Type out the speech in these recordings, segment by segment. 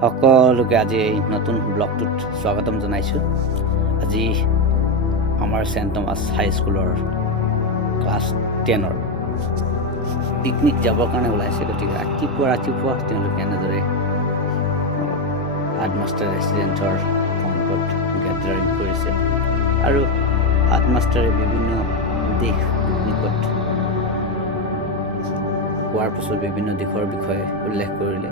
সকলোকে আজি এই নতুন ব্লগটোত স্বাগতম জনাইছোঁ। আজি আমাৰ চেণ্ট টমাছ হাইস্কুলৰ ক্লাছ 10ৰ পিকনিক যাবৰ কাৰণে ওলাইছে। গতিকে ৰাতিপুৱা তেওঁলোকে এনেদৰে হেডমাষ্টাৰ ৰেচিডেণ্টৰ সন্মুখত গেডাৰিং কৰিছে আৰু হেডমাষ্টাৰে বিভিন্ন দিশ পিকনিকত কোৱাৰ পিছত বিভিন্ন দিশৰ বিষয়ে উল্লেখ কৰিলে,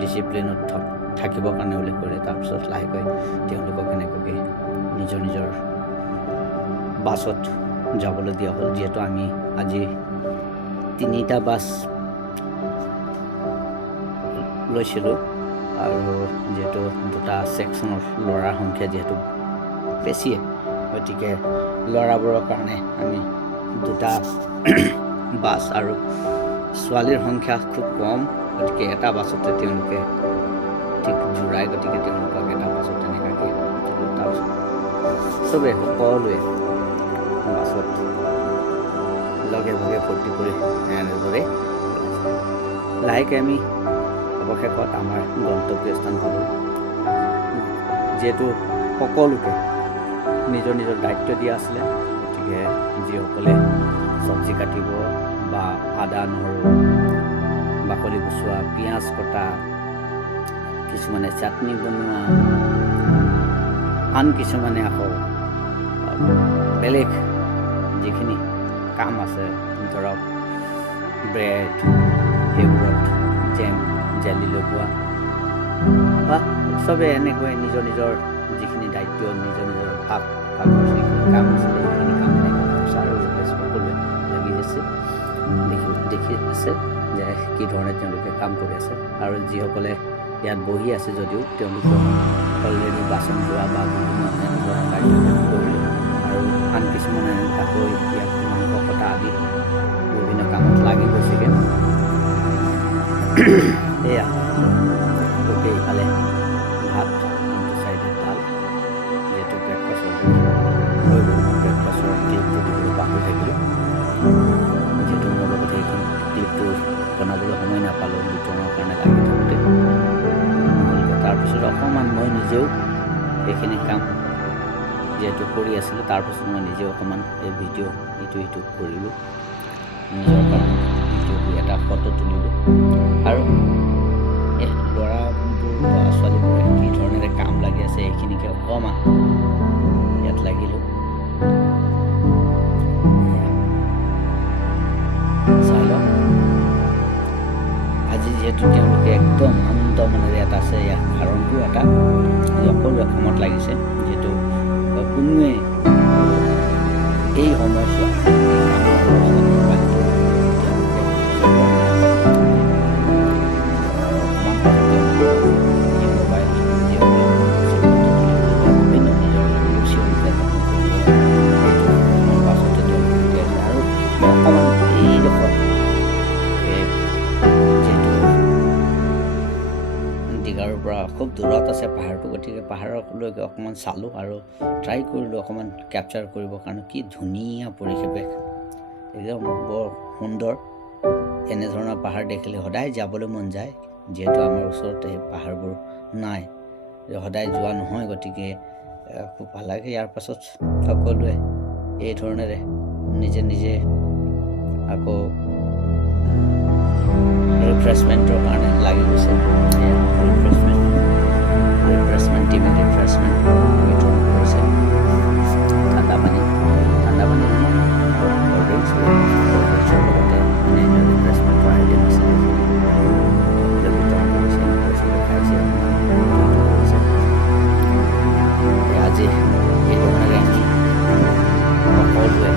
ডিচিপ্লিনত থাকিবৰ কাৰণে উল্লেখ কৰিলে। তাৰপিছত লাহেকৈ তেওঁলোকক এনেকুৱাকৈ নিজৰ বাছত যাবলৈ দিয়া হ'ল, যিহেতু আমি আজি 3টা বাছ লৈছিলোঁ আৰু যিহেতু 2টা ছেকশ্যনৰ ল'ৰাৰ সংখ্যা যিহেতু বেছিয়ে, গতিকে ল'ৰাবোৰৰ কাৰণে আমি 2টা বাছ আৰু ছোৱালীৰ সংখ্যা খুব কম, গতিকে এটা বাছতে তেওঁলোকে ঠিক জোৰাই, গতিকে তেওঁলোকক এটা বাছত তেনেকুৱাকৈ তাৰপিছত চবেই সকলোৱে বাছত লগে ভাগে ফূৰ্তি কৰি এনেদৰে লাহেকৈ আমি অৱশেষত আমাৰ গন্তব্য স্থান পালোঁ। যিহেতু সকলোকে নিজৰ দায়িত্ব দিয়া আছিলে, গতিকে যিসকলে চব্জি কাটিব বা আদা নহৰু বাকলি গুচোৱা, পিঁয়াজ কটা, কিছুমানে চাটনি বনোৱা, আন কিছুমানে আকৌ বেলেগ যিখিনি কাম আছে, ধৰক ব্ৰেড সেইবোৰত জেলি লগোৱা বা চবে এনেকৈ নিজৰ যিখিনি দায়িত্ব নিজৰ ভাগৰ যিখিনি কাম আছিলে সেইখিনি কাম আৰু সকলোৱে লাগি আছে, দেখি আছে যে কি ধৰণে তেওঁলোকে কাম কৰি আছে। আৰু যিসকলে ইয়াত বহি আছে যদিও তেওঁলোকে অলৰেডি বাচন ধোৱা বা বিভিন্ন ধৰণৰ কাৰ্য কৰিলে আৰু আন কিছুমানে আকৌ ইয়াত মাংস কটা আদি বিভিন্ন কামত লাগি গৈছেগৈ। এয়া গোটেই ইফালে ভাত চাইডে ডাল, যিহেতু ব্ৰেকফাষ্টৰ হৈ গ'ল, ব্ৰেকফাষ্টৰ ক্লিপটো দিবলৈ পাহৰি থাকিলোঁ, যিহেতু মোৰ লগত সেইখিনি ক্লিপটো বনাবলৈ সময় নাপালোঁ বিতৰণৰ কাৰণে লাগি থাকোঁতে। তাৰপিছত অকণমান মই নিজেও সেইখিনি কাম যিহেতু কৰি আছিলোঁ, তাৰপিছত মই নিজেও অকণমান এই ভিডিঅ' ইটো কৰিলোঁ, নিজৰ কাৰণে ভিডিঅ'টো এটা ফটো তুলিলোঁ আৰু এই ল'ৰাবোৰ বা ছোৱালীবোৰে কি ধৰণেৰে কাম লাগি আছে এইখিনিকে অকণমান ইয়াত লাগিলোঁ। চাই লওক, আজি যিহেতু তেওঁলোকে একদম আনন্দ মনেৰে এটা আছে, ইয়াৰ কাৰণটো এটা সকলোৱে কামত লাগিছে, যিহেতু কোনোৱে এই সময়ছোৱা খুব দূৰত আছে পাহাৰটো, গতিকে পাহাৰলৈকে অকণমান চালোঁ আৰু ট্ৰাই কৰিলোঁ অকণমান কেপচাৰ কৰিবৰ কাৰণে। কি ধুনীয়া পৰিৱেশ, একদম বৰ সুন্দৰ। এনেধৰণৰ পাহাৰ দেখিলে সদায় যাবলৈ মন যায়, যিহেতু আমাৰ ওচৰতে সেই পাহাৰবোৰ নাই, সদায় যোৱা নহয়, গতিকে খুব ভাল লাগে। ইয়াৰ পাছত সকলোৱে এই ধৰণেৰে নিজে আকৌ ৰিফ্ৰেছমেণ্টৰ কাৰণে লাগি গৈছে। ৰিফ্ৰেছমেণ্ট টিমে ৰিফ্ৰেছমেণ্ট বিতৰণ কৰিছে, ঠাণ্ডা পানী ড্ৰিংকছৰ লগতে অন্যান্য ৰিফ্ৰেছমেণ্টৰ আইটেম আছে বিতৰণ কৰিছে, খাইছে। আজি এই ধৰণেৰে আমি সকলোৱে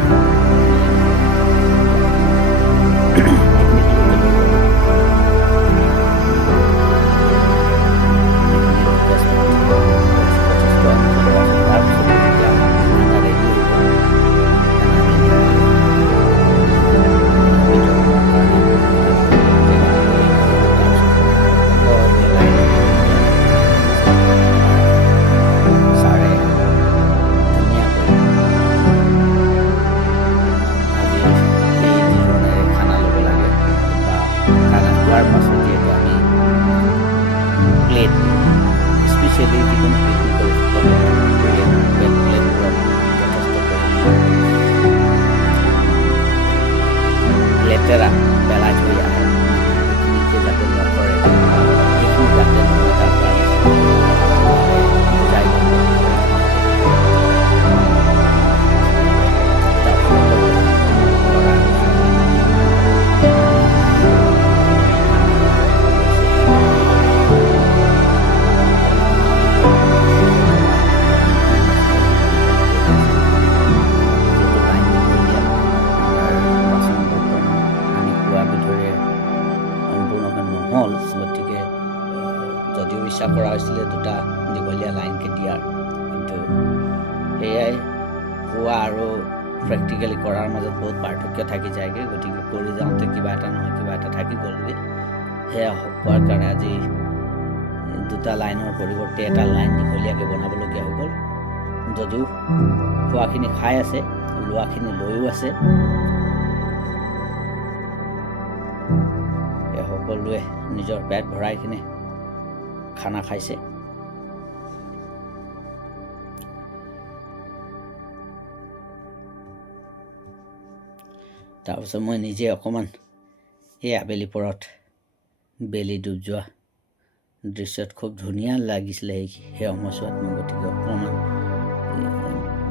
যদিও ইচ্ছা কৰা হৈছিলে দুটা দীঘলীয়া লাইনকৈ দিয়াৰ, কিন্তু সেয়াই কোৱা আৰু প্ৰেক্টিকেলি কৰাৰ মাজত বহুত পাৰ্থক্য থাকি যায়গৈ। গতিকে কৰি যাওঁতে কিবা এটা নহয় কিবা এটা থাকি গ'লগৈ। সেয়া হোৱাৰ কাৰণে আজি দুটা লাইনৰ পৰিৱৰ্তে এটা লাইন দীঘলীয়াকৈ বনাবলগীয়া হৈ গ'ল। যদিও খোৱাখিনি খাই আছে, লোৱাখিনি লৈও আছে, সকলোৱে নিজৰ পেট ভৰাই কিনে খানা খাইছে। তাৰপিছত মই নিজে অকণমান এই আবেলি পৰত বেলি ডুব যোৱা দৃশ্যত খুব ধুনীয়া লাগিছিলে সেই সময়ছোৱাত। মই গতিকে অকণমান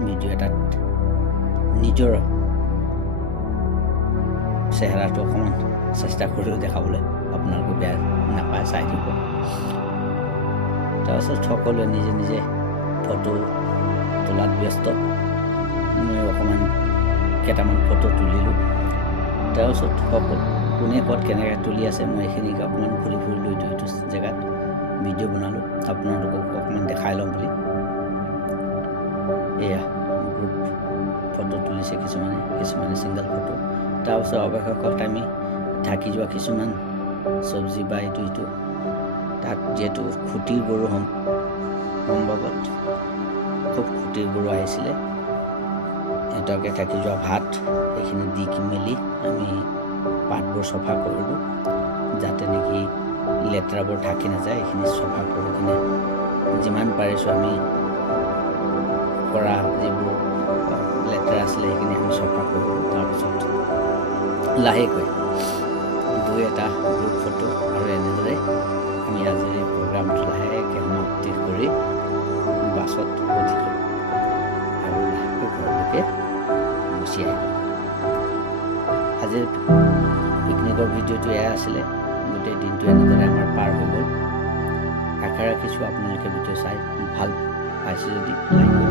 ভিডিঅ' এটাত নিজৰ চেহেৰাটো অকণমান চেষ্টা কৰিলোঁ দেখাবলৈ, আপোনালোকে বেয়া নাপায় চাই দিব। তাৰপিছত সকলোৱে নিজে নিজে ফটো তোলাত ব্যস্ত, মই অকণমান কেইটামান ফটো তুলিলোঁ। তাৰপিছত কোনে ক'ত কেনেকৈ তুলি আছে মই এইখিনিকে অকণমান ঘূৰি লৈ দুইটো জেগাত ভিডিঅ' বনালোঁ, আপোনালোকক অকণমান দেখাই ল'ম বুলি। এয়া গ্ৰুপ ফটো তুলিছে কিছুমানে ছিংগল ফটো। তাৰপিছত অৱশেষত আমি ঢাকি যোৱা কিছুমান চব্জি বা ইটো তাত যিহেতু খুটিৰ গৰু সম্ভৱত খুব খুটিৰ গৰু আহিছিলে, সিহঁতকে ঢাকি যোৱা ভাত এইখিনি দি মেলি আমি পাতবোৰ চফা কৰিলোঁ, যাতে নেকি লেতেৰাবোৰ ঢাকি নাযায়। এইখিনি চফা কৰি কিনে যিমান পাৰিছোঁ আমি কৰা যিবোৰ লেতেৰা আছিলে সেইখিনি আমি চফা কৰিলোঁ। তাৰপিছত লাহেকৈ দুই এটা গ্ৰুপ ফটো আৰু এনেদৰে আমি আজিৰ এই প্ৰগ্ৰামটো লাহেকৈ সমাপ্তি কৰি বাছত উঠিলোঁ আৰু লাহেকৈ ঘৰলৈকে গুচি আহিলোঁ। আজিৰ পিকনিকৰ ভিডিঅ'টো এয়া আছিলে। গোটেই দিনটো এনেদৰে আমাৰ পাৰ হৈ গ'ল। আশা ৰাখিছোঁ আপোনালোকে ভিডিঅ' চাই ভাল পাইছে যদি লাইক